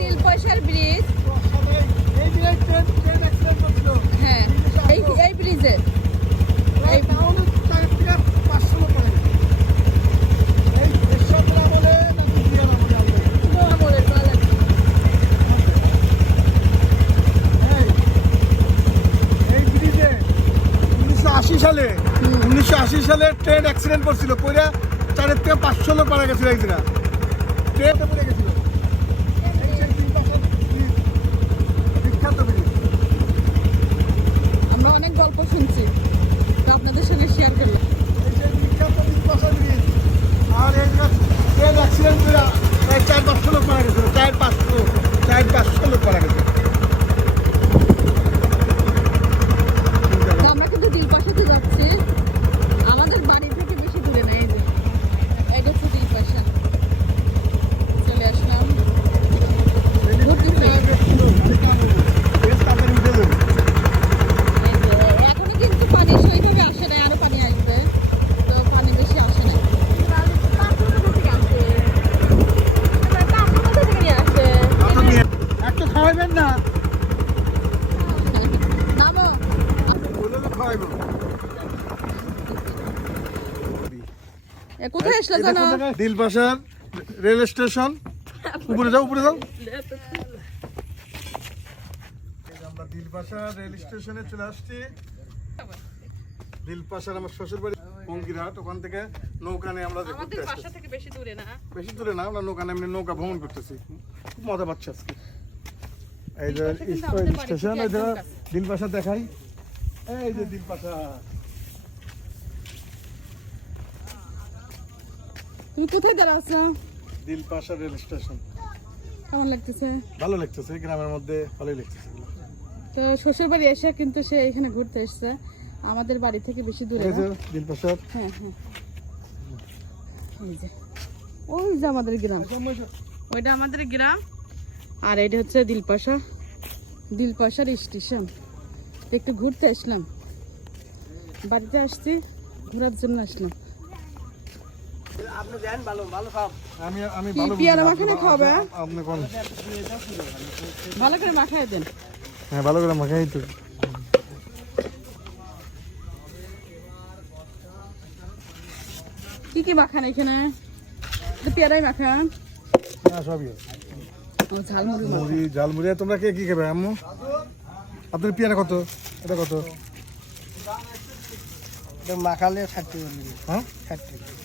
তিল পয়সার ব্রিজ। হ্যাঁ এই এই ব্রিজে। সালে উনিশশো আশি সালে ট্রেন অ্যাক্সিডেন্ট করছিল পরে চারের থেকে পাঁচশো লোক মারা গেছিল একদিনা ট্রেনটা পড়ে একটু না। নামো। বলে তো খাওয়াইবো এ কোথায় আসলে জানো? দিলবাসার রেল স্টেশন। উপরে যাও উপরে যাও। আমরা রেল স্টেশনে চলে আসছি। দিলপাশার আমার শ্বশুর বাড়ি বঙ্গিরহাট ওখান থেকে নৌকা নিয়ে আমরা বেশি দূরে না? বেশি দূরে না আমরা নৌকা ভ্রমণ করতেছি। খুব মজা পাচ্ছি আজকে। এই যে দিলপাশা কিন্তু আমাদের বাড়ি স্টেশন থেকে যে দিলপাশা দেখাই। এই যে দিলপাশা তুমি কোথায় দাঁড়াচ্ছ? দিলপাশা রেল স্টেশন। কেমন লাগতেছে? ভালো লাগতেছে গ্রামের মধ্যে ভালোই লাগতেছে তো শ্বশুর বাড়ি এসে কিন্তু সে এখানে ঘুরতে এসছে। আমাদের বাড়ি থেকে বেশি দূরে হ্যাঁ হ্যাঁ। এই যে। ওই যে আমাদের গ্রাম। ওইটা আমাদের গ্রাম। আর এটা হচ্ছে দিলপাশা দিলপাশার স্টেশন। একটু ঘুরতে আসলাম। বাড়িতে আসছি ঘোরার জন্য আসলাম। পেয়ারা। খাবে? ভালো করে দেন। হ্যাঁ ভালো করে মাখাই তো। কি কি মাখান এখানে? পেয়ারাই মাখান। হ্যাঁ সবই ঝালমুড়ি মুড়ি ঝাল মুড়ি আর তোমরা কে কি খাবে আম্মু? আপনার পেয়ারা কত? এটা কত? মাখালে ষাট টাকা হ্যাঁ? ষাট টাকা।